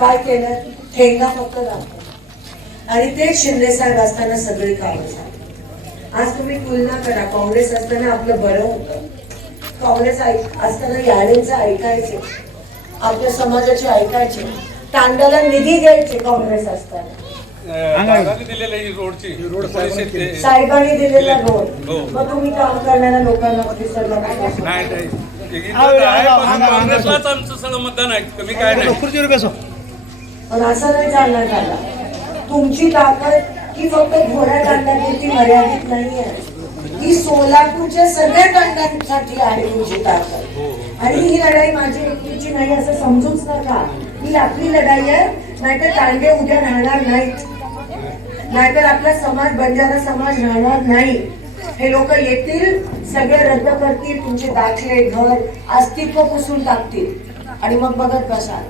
काय केलं? ठेंगा फक्त दाखव आणि ते शिंदे साहेब असताना सगळी कामं झाली. आज तुम्ही तुलना करा. काँग्रेस असताना आपलं बरं होतं. काँग्रेस असताना याडेंचं ऐकायचे. आपल्या समाजाचे ऐकायचे. तांड्याला निधी द्यायचे काँग्रेस असताना. दादाने दिलेलं ही रोडची रोड ते साहेबांनी दिलेला रोड. हो. मग तुम्ही काम करणाऱ्या लोकांना आमचं सगळं मतदान आहे. कमी काय नाही. पण असं नाही चालणार त्याला तुमची ताकद ही फक्त घोड्या कांड्यापुरती मर्यादित नाही आहे ही सोलापूरच्या सगळ्या कांड्यांसाठी आहे तुमची ताकद. आणि ही लढाई माझी एकटीची नाही असं समजूच नका. ही आपली लढाई आहे. नाहीतर कांडे उद्या राहणार नाहीत. नाहीतर आपला समाज बंजारा समाज राहणार नाही. हे लोक येतील सगळे रद्द करतील तुमचे दाखले घर अस्तित्व पुसून टाकतील. आणि मग बघत बसा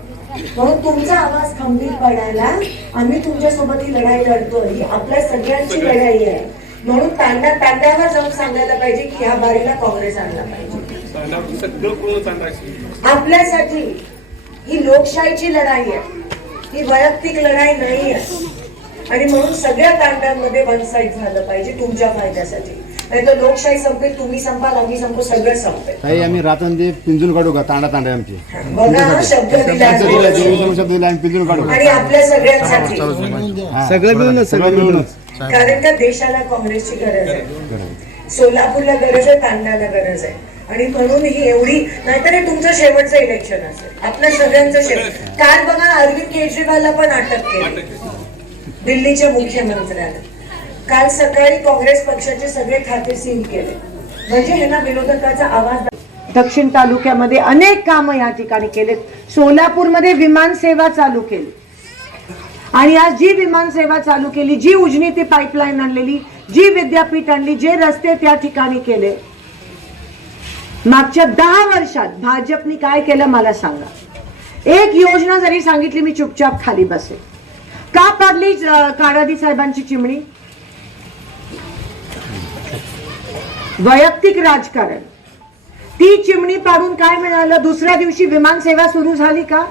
म्हणून तुमचा आवाज खंबीर पडायला आम्ही तुमच्यासोबत ही लढाई लढतोय. ही आपल्या सगळ्यांची लढाई आहे. म्हणून तांडा तांड्यावर जाऊन सांगायला पाहिजे की ह्या बारीला काँग्रेस आणला पाहिजे. आपल्यासाठी ही लोकशाहीची लढाई आहे. ही वैयक्तिक लढाई नाही आहे आणि म्हणून सगळ्या तांड्यांमध्ये वन साईड झालं पाहिजे तुमच्या फायद्यासाठी. नाही तर लोकशाही संपेल तुम्ही संपाल आम्ही संपू सगळं संपेल ताई आम्ही रातन ते पिंजून काढू का तांडा तांडा आमची? बघा हा शब्द दिला शब्द दिला, आहे. जे शब्द दिला आम्ही पिंजून काढू. आणि आपल्या सगळ्यांसाठी. हा. सगळं मिळूनच कारण का देशाला काँग्रेसची गरज आहे. सोलापूरला गरज आहे तांड्याला गरज आहे. आणि म्हणून ही एवढी नाहीतर हे तुमचं शेवटचं इलेक्शन असेल. आपल्या सगळ्यांचं शेवट. काल बघा अरविंद केजरीवालला पण अटक केली. दिल्लीच्या मुख्यमंत्र्याने काल सकाळी काँग्रेस पक्षाचे सगळे खाते सील केले. म्हणजे ह्यांना विरोधकाचा आवाज दक्षिण तालुक्यामध्ये अनेक कामं या ठिकाणी केलेत. सोलापूरमध्ये विमान सेवा चालू केली. आणि आज जी विमान सेवा चालू केली जी उजनी ते पाईपलाईन आणलेली जी विद्यापीठ आणली जे रस्ते त्या ठिकाणी केले मागच्या दहा वर्षात भाजपनी काय केलं मला सांगा. एक योजना जरी सांगितली मी चुपचाप खाली बसेल. का पाडली अं, काळादी साहेबांची चिमणी? वैयक्तिक राजकारण. ती चिमणी पाडून काय मिळालं? दुसऱ्या दिवशी विमान सेवा सुरू झाली का?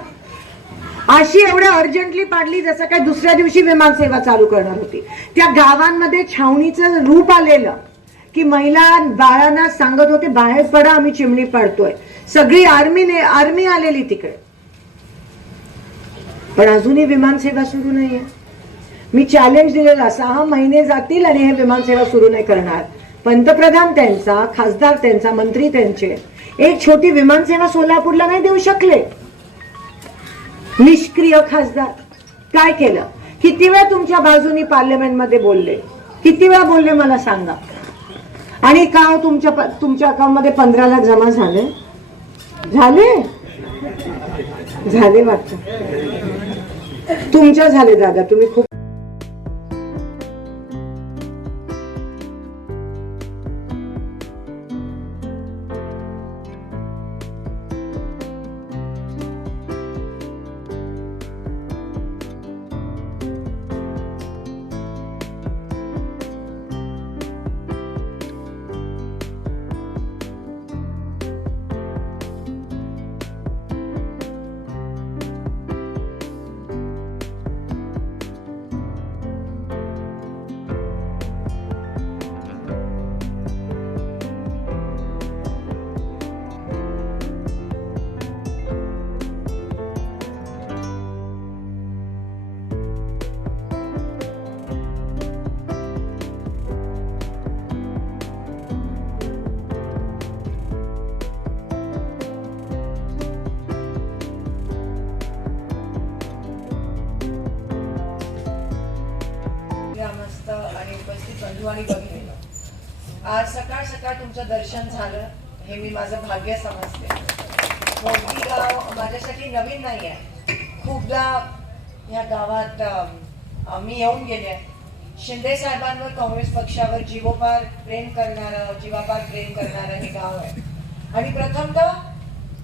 अशी एवढ्या अर्जंटली पाडली जसं काय दुसऱ्या दिवशी विमान सेवा चालू करणार होती. त्या गावांमध्ये छावणीचं रूप आलेलं. की महिला बाळांना सांगत होते बाहेर पडा आम्ही चिमणी पाडतोय. सगळी आर्मीने आर्मी आलेली तिकडे. पण अजूनही विमानसेवा सुरू नाहीये. मी चॅलेंज दिलेला सहा महिने जातील आणि हे विमान सेवा सुरू नाही करणार. पंतप्रधान त्यांचा खासदार त्यांचा मंत्री त्यांचे एक छोटी विमानसेवा सोलापूरला नाही देऊ शकले. निष्क्रिय खासदार. काय केलं? किती वेळा तुमच्या बाजूनी पार्लमेंटमध्ये बोलले? किती वेळा बोलले मला सांगा? आणि का हो तुमच्या प- तुमच्या अकाउंटमध्ये पंधरा लाख जमा झाले? झाले? झाले वाटतं. तुमच्या झाले दादा तुम्ही खूप आणि बघितलं आणि आज सकाळ सकाळ तुमचं दर्शन झालं हे मी माझं भाग्य समजते. मोठी गाव माझ्यासाठी नवीन नाही आहे खूपदा ह्या गावात मी येऊन गेले. शिंदे साहेबांवर काँग्रेस पक्षावर जीवोपार प्रेम करणारं जीवापार प्रेम करणारं हे गाव आहे. आणि प्रथमतः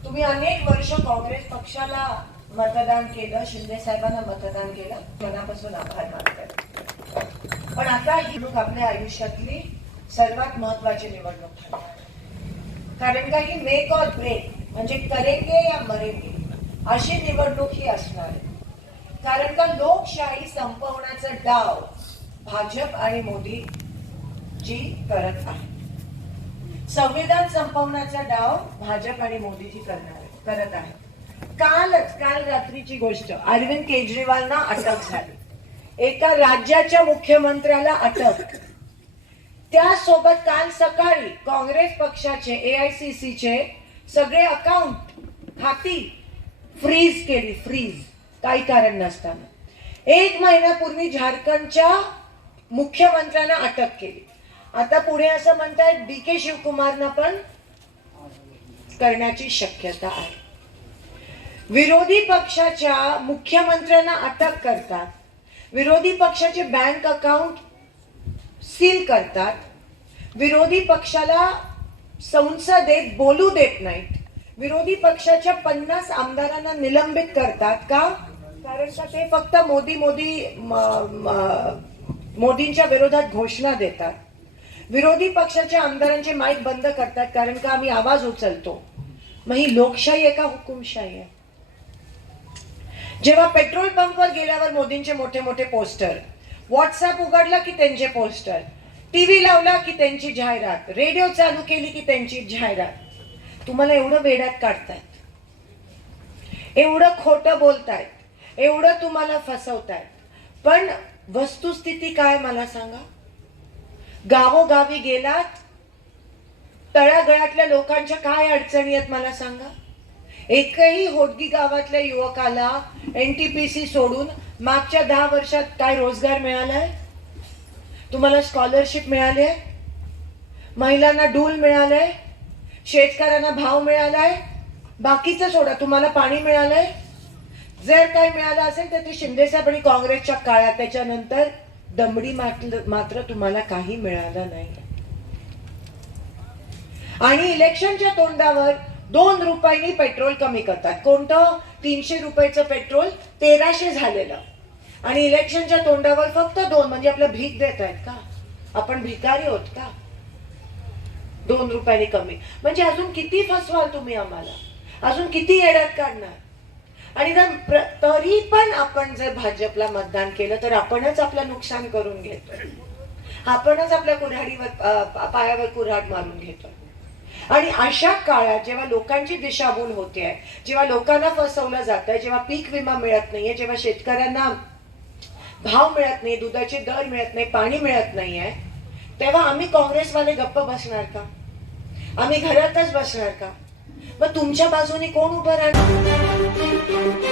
तुम्ही अनेक वर्ष काँग्रेस पक्षाला मतदान केलं शिंदे साहेबांना मतदान केलं मनापासून आभार मानतात आता ही निवडणूक आपल्या आयुष्यातली सर्वात महत्वाची निवडणूक ठरली कारण का ही मेक ऑर ब्रेक म्हणजे करेंगे या मरेंगे अशी निवडणूक ही असणार आहे. कारण का लोकशाही संपवण्याचा डाव भाजप आणि मोदी जी करत आहे संविधान संपवण्याचा डाव भाजप आणि मोदीजी करणार करत आहे कालच काल रात्रीची गोष्ट अरविंद केजरीवालना अटक झाली. एका राज्याच्या मुख्यमंत्र्याला अटक. त्यासोबत काल सकाळी काँग्रेस पक्षाचे ए आय सी सी चे सगळे अकाउंट खाती फ्रीज केली फ्रीज काही कारण नसताना. एक महिन्यापूर्वी झारखंडच्या मुख्यमंत्र्यांना अटक केली. आता पुढे असं म्हणतायत डी के शिवकुमारना पण करण्याची शक्यता आहे. विरोधी पक्षाच्या मुख्यमंत्र्यांना अटक करतात. विरोधी पक्षाचे बँक अकाउंट सील करतात. विरोधी पक्षाला संसदेत बोलू देत नाहीत. विरोधी पक्षाच्या पन्नास आमदारांना निलंबित करतात का? कारण का ते फक्त मोदी मोदी म- मोदींच्या विरोधात घोषणा देतात. विरोधी पक्षाच्या आमदारांचे माईक बंद करतात कारण का आम्ही आवाज उचलतो? मग ही लोकशाही आहे का हुकुमशाही आहे? जेव्हा पेट्रोल पंपवर गेल्यावर मोदींचे मोठे मोठे पोस्टर व्हॉट्सअप उघडला की त्यांचे पोस्टर टीव्ही लावला की त्यांची जाहिरात रेडिओ चालू केली की त्यांची जाहिरात. तुम्हाला एवढं वेड्यात काढतायत. एवढं खोटं बोलतायत. एवढं तुम्हाला फसवतायत. पण वस्तुस्थिती काय मला सांगा? गावोगावी गेलात तळागळातल्या लोकांच्या काय अडचणी आहेत मला सांगा? एकही होटगी गावातल्या युवकाला एनटीपीसी सोडून मागच्या दहा वर्षात काय रोजगार मिळालाय? तुम्हाला स्कॉलरशिप मिळाली? आहे महिलांना डूल मिळालंय? शेतकऱ्यांना भाव मिळालाय? बाकीचं सोडा तुम्हाला पाणी मिळालंय? जर काय मिळालं असेल तर ते शिंदेसाहेब आणि काँग्रेसच्या काळात. त्याच्यानंतर दमडी मात्र मात्र तुम्हाला काही मिळालं नाही. आणि इलेक्शनच्या तोंडावर दोन रुपयांनी पेट्रोल कमी करतात. कोणतं? तीनशे रुपयाचं पेट्रोल तेराशे झालेलं. आणि इलेक्शनच्या तोंडावर फक्त दोन म्हणजे आपलं भीक देत आहेत का? आपण भिकारी होत का? दोन रुपयांनी कमी. म्हणजे अजून किती फसवाल तुम्ही आम्हाला? अजून किती येड्यात काढणार? आणि जर तरी पण आपण जर भाजपला मतदान केलं तर आपणच आपलं नुकसान करून घेतो. आपणच आपल्या कुऱ्हाडीवर पायावर कुऱ्हाड मारून घेतो. आणि अशा काळात जेव्हा लोकांची दिशाभूल होते आहे जेव्हा लोकांना फसवलं जात आहे जेव्हा पीक विमा मिळत नाहीये जेव्हा शेतकऱ्यांना भाव मिळत नाही दुधाचे दर मिळत नाही पाणी मिळत नाहीये तेव्हा आम्ही काँग्रेसवाले गप्प बसणार का? आम्ही घरातच बसणार का? मग तुमच्या बाजूने कोण उभं राहणार?